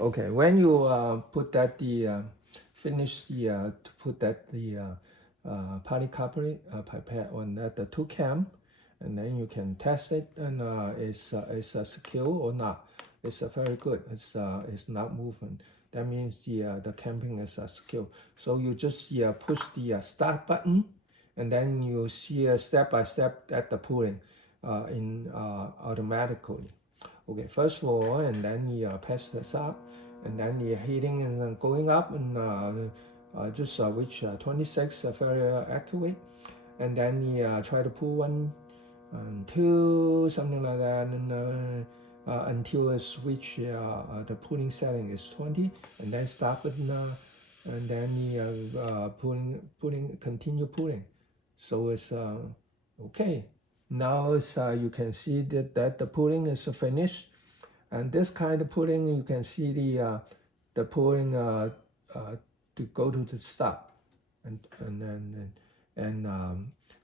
Okay, when you put that finish to put that polycarbonate pipette on that the two cam, and then you can test it and it's secure or not. It's very good. It's not moving. That means the camping is secure. So you just push the start button, and then you see step by step that the pulling in automatically. Okay, first of all, and then you press this up, and then the heating is going up, and just reach 26 very accurate, and then you try to pull one, two, something like that, and until it's reach the pulling setting is 20, and then stop it, and then continue pulling. So it's okay. Now it's, you can see that the pulling is finished, and this kind of pulling you can see the pulling to go to the stop, and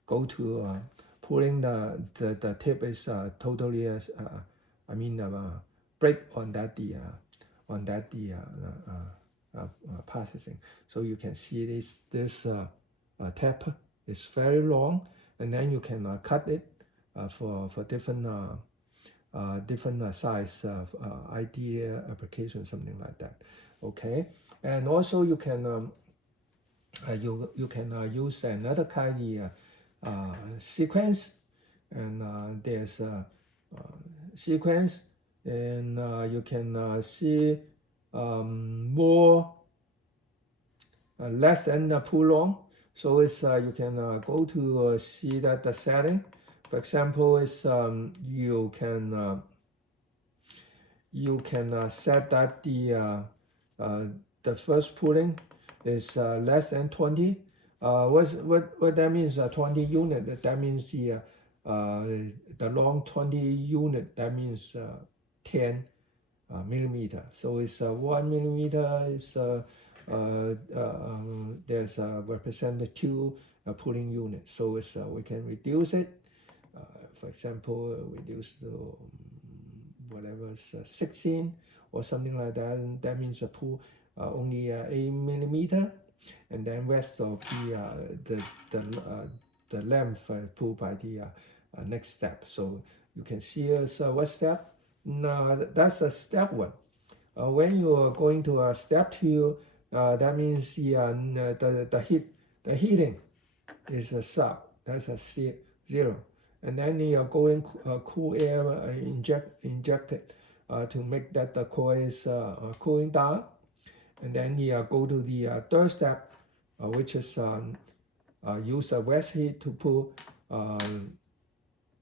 go to pulling the tip is totally I mean break on that processing. So you can see this tap is very long, and then you can cut it for different different size of idea application, something like that. Okay, and also you can you can use another kind of sequence, and there's a sequence, and you can see more less than pull long. So it's you can go to see that the setting. For example, it's you can set that the first pulling is less than 20. What that means? 20 unit. That means the long 20 unit. That means 10 millimeter. So it's 1 millimeter. Is there's represent 2 pulling units. So it's we can reduce it. For example, reduce to whatever 16 or something like that, and that means a pull only 8 millimeter, and then rest of the length pulled by the next step. So you can see what step. Now that's a step 1. When you are going to step 2, that means the heating is a sub. That's a 0. And then you are going cool air injected to make that the coil is cooling down. And then you go to the third step, which is use a waste heat to pull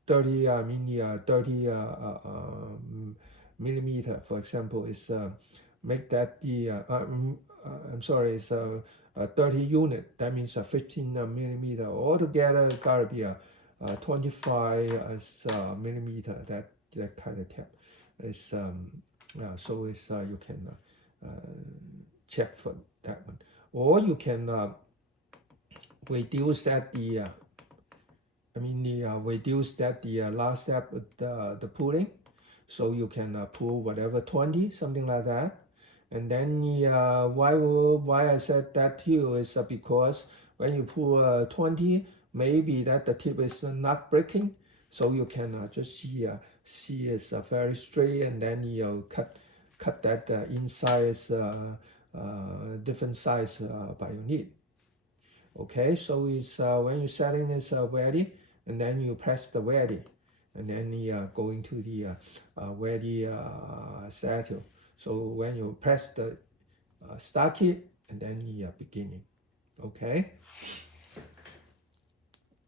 30 millimeter. For example, is make that the I'm sorry, it's 30 unit. That means 15 millimeter. Altogether, gotta be 25 millimeter. That kind of tap is so it's you can check for that one, or you can reduce that reduce that the last step with the pulling, so you can pull whatever 20, something like that. And then why I said that too is because when you pull 20, maybe that the tip is not breaking, so you can just see it's very straight, and then you cut that inside is different size by your need. Okay, so it's when your setting is ready, and then you press the ready, and then going to the ready settle. So when you press the start key, and then the beginning. Okay.